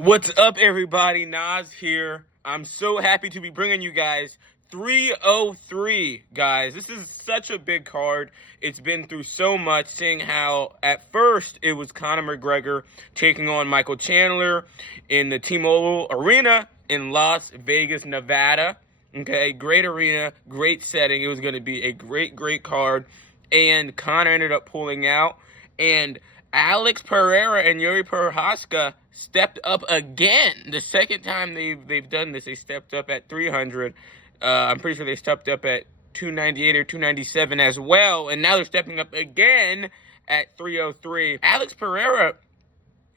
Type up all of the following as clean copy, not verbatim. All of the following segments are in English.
What's up, everybody? Nas here. I'm so happy to be bringing you guys 303, guys. This is such a big card. It's been through so much, seeing how at first it was Conor McGregor taking on Michael Chandler in the T-Mobile Arena in Las Vegas, Nevada. Okay, great arena, great setting. It was going to be a great card. And Conor ended up pulling out. And Alex Pereira and Yuri Prochazka stepped up again. The second time they've done this, they stepped up at 300. I'm pretty sure they stepped up at 298 or 297 as well, and now they're stepping up again at 303. Alex Pereira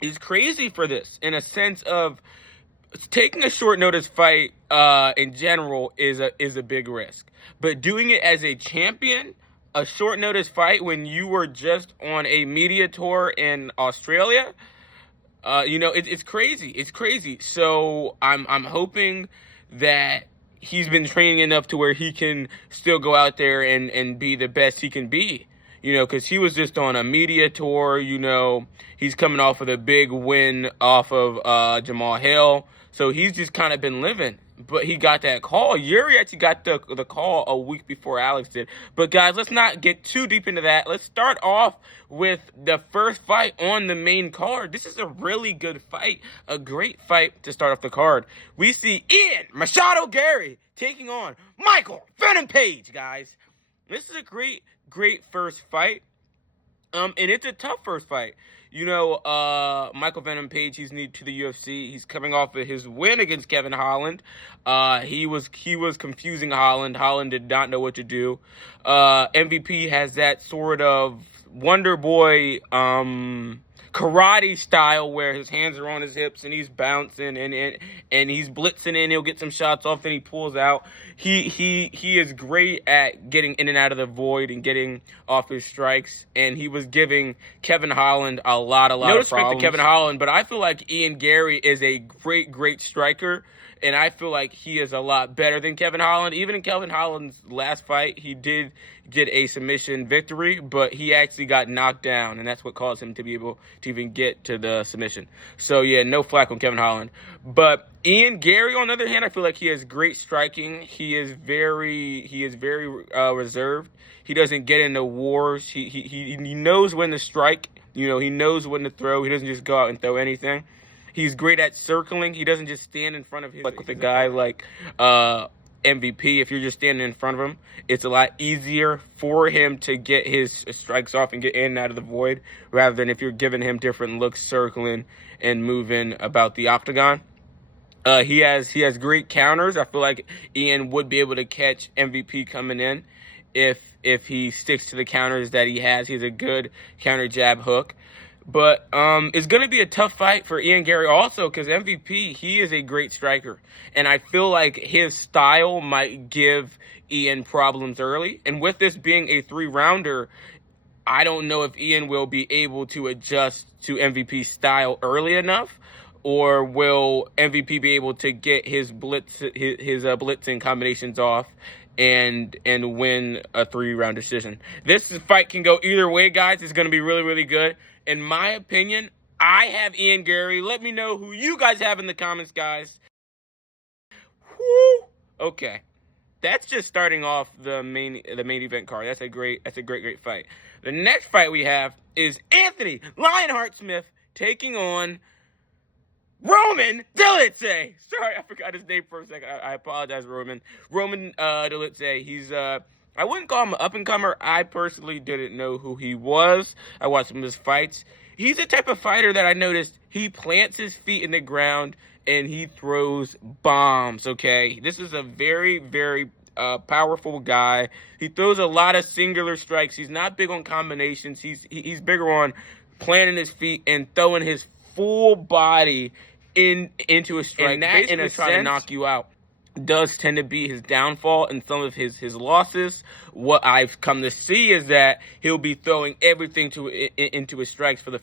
is crazy for this in a sense of taking a short notice fight in general is a big risk, but doing it as a champion, a short notice fight when you were just on a media tour in Australia, it's crazy. It's crazy. So I'm hoping that he's been training enough to where he can still go out there and be the best he can be. Because he was just on a media tour. He's coming off of a big win off of Jamal Hill. So he's just kind of been living. But he got that call. Yuri actually got the call a week before Alex did. But, guys, let's not get too deep into that. Let's start off with the first fight on the main card. This is a really good fight, a great fight to start off the card. We see Ian Machado Garry taking on Michael Venom Page, guys. This is a great first fight. And it's a tough first fight. Michael Venom Page, he's new to the UFC. He's coming off of his win against Kevin Holland. He was confusing Holland. Holland did not know what to do. MVP has that sort of Wonder Boy karate style where his hands are on his hips and he's bouncing and he's blitzing and he'll get some shots off and he pulls out. He is great at getting in and out of the void and getting off his strikes, and he was giving Kevin Holland a lot of problems. No respect to Kevin Holland, but I feel like Ian Garry is a great striker, and I feel like he is a lot better than Kevin Holland. Even in Kevin Holland's last fight, he did get a submission victory, but he actually got knocked down, and that's what caused him to be able to even get to the submission. So, yeah, no flack on Kevin Holland. But Ian Garry, on the other hand, I feel like he has great striking. He is very reserved. He doesn't get into wars. He knows when to strike. He knows when to throw. He doesn't just go out and throw anything. He's great at circling. He doesn't just stand in front of his, like with a guy like MVP. If you're just standing in front of him, it's a lot easier for him to get his strikes off and get in and out of the void, rather than if you're giving him different looks, circling and moving about the octagon. He has great counters. I feel like Ian would be able to catch MVP coming in if he sticks to the counters that he has. He's a good counter jab hook. But it's going to be a tough fight for Ian Garry also, because MVP, he is a great striker. And I feel like his style might give Ian problems early. And with this being a 3-rounder, I don't know if Ian will be able to adjust to MVP's style early enough, or will MVP be able to get his blitzing combinations off and win a 3-round decision. This fight can go either way, guys. It's going to be really good. In my opinion, I have Ian Garry. Let me know who you guys have in the comments, guys. Whew. Okay. That's just starting off the main event card. That's a great fight. The next fight we have is Anthony Lionheart Smith taking on Roman Dolidze. Sorry, I forgot his name for a second. I apologize, Roman. Roman Dolidze. He's I wouldn't call him an up-and-comer. I personally didn't know who he was. I watched some of his fights. He's the type of fighter that I noticed he plants his feet in the ground and he throws bombs, okay? This is a very powerful guy. He throws a lot of singular strikes. He's not big on combinations. He's bigger on planting his feet and throwing his full body into a strike. And that, in a sense, to knock you out, does tend to be his downfall in some of his losses. What I've come to see is that he'll be throwing everything into his strikes for the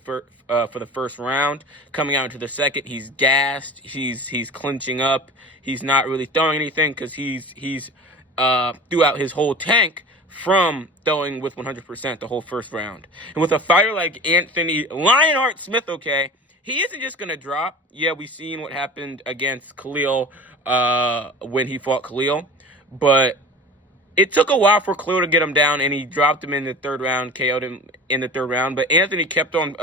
first round. Coming out into the second, he's gassed. He's clinching up. He's not really throwing anything because he's throughout his whole tank from throwing with 100% the whole first round. And with a fighter like Anthony Lionheart Smith, okay, he isn't just going to drop. Yeah, we've seen what happened against Khalil when he fought Khalil. But it took a while for Khalil to get him down, and he dropped him in the third round, KO'd him in the third round. But Anthony kept on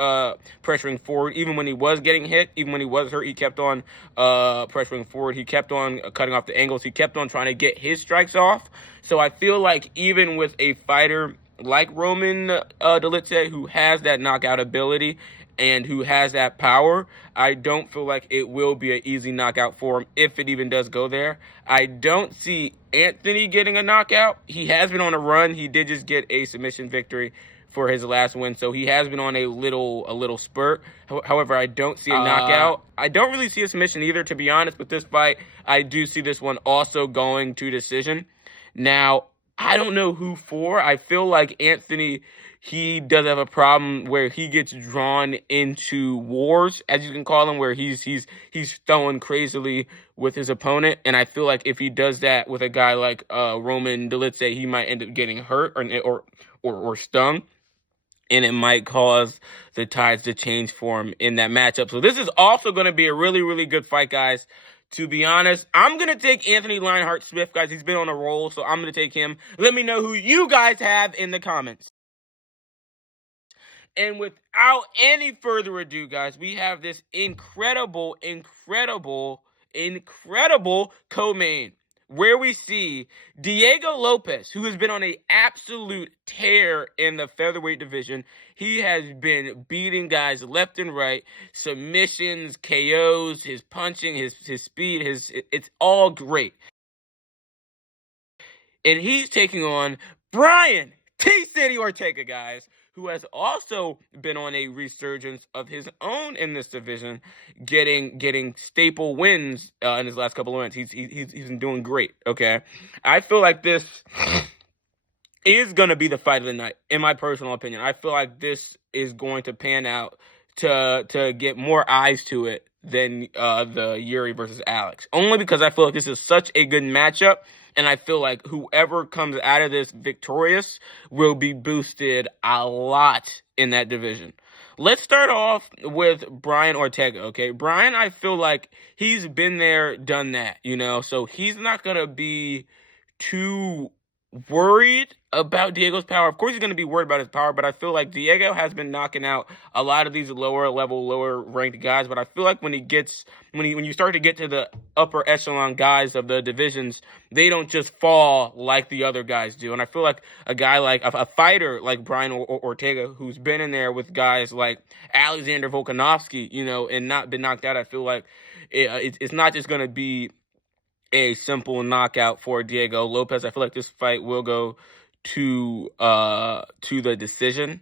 pressuring forward, even when he was getting hit, even when he was hurt. He kept on pressuring forward. He kept on cutting off the angles. He kept on trying to get his strikes off. So I feel like even with a fighter like Roman Dolidze, who has that knockout ability and who has that power, I don't feel like it will be an easy knockout for him if it even does go there. I don't see Anthony getting a knockout. He has been on a run. He did just get a submission victory for his last win, so he has been on a little spurt. However, I don't see a knockout. I don't really see a submission either, to be honest. With this fight, I do see this one also going to decision. Now, I don't know who for. I feel like Anthony, he does have a problem where he gets drawn into wars, as you can call them, where he's throwing crazily with his opponent. And I feel like if he does that with a guy like Roman Dolidze, he might end up getting hurt or stung. And it might cause the tides to change for him in that matchup. So this is also going to be a really, really good fight, guys. To be honest, I'm going to take Anthony Lionheart Smith, guys. He's been on a roll, so I'm going to take him. Let me know who you guys have in the comments. And without any further ado, guys, we have this incredible co-main where we see Diego Lopes, who has been on an absolute tear in the featherweight division. He has been beating guys left and right, submissions, KOs, his punching, his speed, it's all great. And he's taking on Brian T-City Ortega, guys, who has also been on a resurgence of his own in this division, getting staple wins in his last couple of wins. He's been doing great, okay? I feel like this is going to be the fight of the night, in my personal opinion. I feel like this is going to pan out to get more eyes to it than the Yuri versus Alex. Only because I feel like this is such a good matchup. And I feel like whoever comes out of this victorious will be boosted a lot in that division. Let's start off with Brian Ortega, okay? Brian, I feel like he's been there, done that, so he's not going to be too worried about Diego's power. Of course he's going to be worried about his power, but I feel like Diego has been knocking out a lot of these lower level, lower ranked guys, but I feel like when you start to get to the upper echelon guys of the divisions, they don't just fall like the other guys do. And I feel like a guy like a fighter like Brian Ortega, who's been in there with guys like Alexander Volkanovski, and not been knocked out, I feel like it's not just going to be a simple knockout for Diego Lopes. I feel like this fight will go to the decision.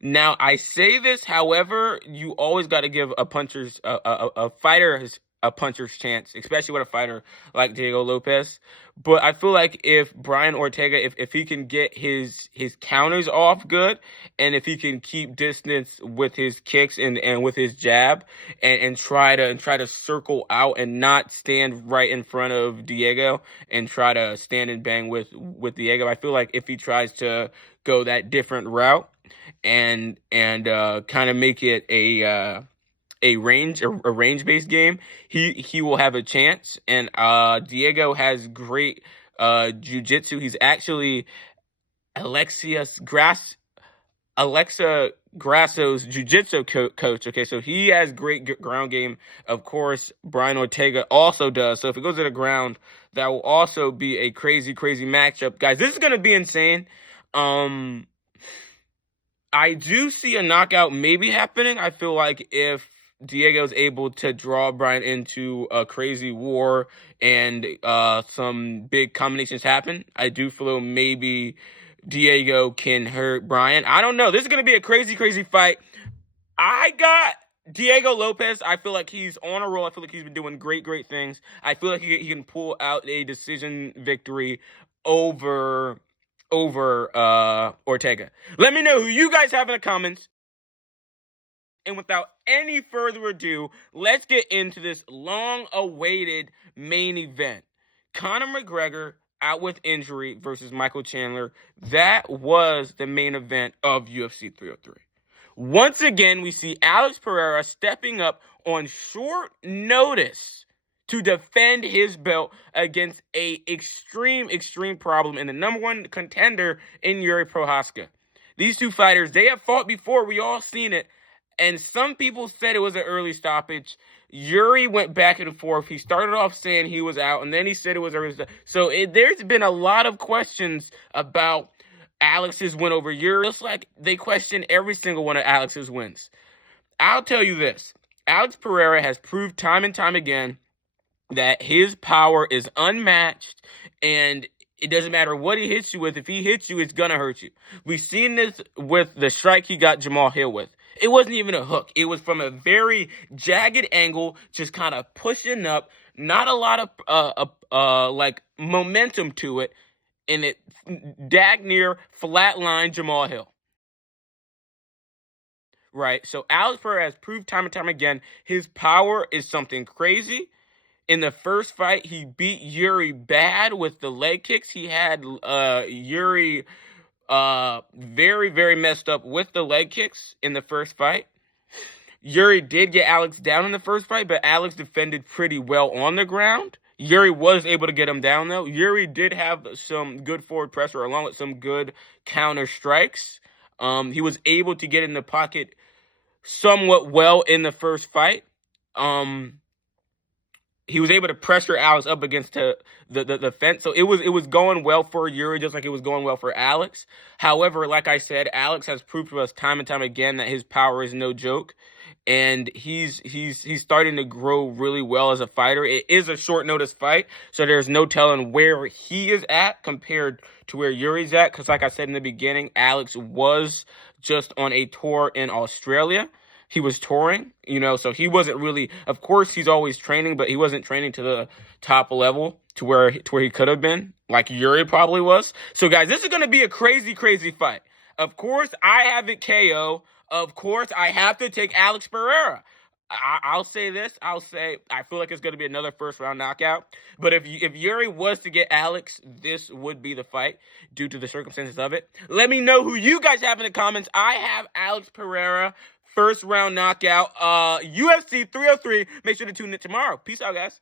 Now, I say this, however, you always got to give a fighter a puncher's chance, especially with a fighter like Diego Lopes. But I feel like if Brian Ortega, if he can get his counters off good, and if he can keep distance with his kicks and with his jab, and try to circle out and not stand right in front of Diego and try to stand and bang with Diego, I feel like if he tries to go that different route and kind of make it a range-based game, he will have a chance. And Diego has great jiu-jitsu. He's actually Alexa Grasso's jiu-jitsu coach. Okay, so he has great ground game. Of course, Brian Ortega also does. So if it goes to the ground, that will also be a crazy matchup. Guys, this is going to be insane. I do see a knockout maybe happening. I feel like if Diego's able to draw Brian into a crazy war and some big combinations happen, I do feel maybe Diego can hurt Brian. I don't know. This is going to be a crazy fight. I got Diego Lopes. I feel like he's on a roll. I feel like he's been doing great things. I feel like he can pull out a decision victory over Ortega. Let me know who you guys have in the comments. And without any further ado, let's get into this long-awaited main event. Conor McGregor out with injury versus Michael Chandler. That was the main event of UFC 303. Once again, we see Alex Pereira stepping up on short notice to defend his belt against a extreme problem in the number one contender in Jiri Prochazka. These two fighters, they have fought before. We all seen it. And some people said it was an early stoppage. Jiri went back and forth. He started off saying he was out, and then he said it was early stoppage. So there's been a lot of questions about Alex's win over Jiri. Just like they question every single one of Alex's wins. I'll tell you this. Alex Pereira has proved time and time again that his power is unmatched, and it doesn't matter what he hits you with. If he hits you, it's going to hurt you. We've seen this with the strike he got Jamal Hill with. It wasn't even a hook. It was from a very jagged angle, just kind of pushing up. Not a lot of like momentum to it, and it dag near flatline Jamal Hill. Right? So Alex Pereira has proved time and time again his power is something crazy. In the first fight, he beat Jiri bad with the leg kicks. He had Jiri very, very messed up with the leg kicks in the first fight. Jiri did get Alex down in the first fight, but Alex defended pretty well on the ground. Jiri was able to get him down, though. Jiri did have some good forward pressure along with some good counter strikes. He was able to get in the pocket somewhat well in the first fight. He was able to pressure Alex up against the fence. So it was going well for Jiri, just like it was going well for Alex. However, like I said, Alex has proved to us time and time again that his power is no joke. And he's starting to grow really well as a fighter. It is a short notice fight, so there's no telling where he is at compared to where Jiri's at. Because like I said in the beginning, Alex was just on a tour in Australia. He was touring, so he wasn't really, of course, he's always training, but he wasn't training to the top level to where he could have been, like Jiri probably was. So, guys, this is going to be a crazy, crazy fight. Of course, I have it KO. Of course, I have to take Alex Pereira. I'll say this. I feel like it's going to be another first-round knockout. But if Jiri was to get Alex, this would be the fight due to the circumstances of it. Let me know who you guys have in the comments. I have Alex Pereira. First round knockout. UFC 303. Make sure to tune in tomorrow. Peace out, guys.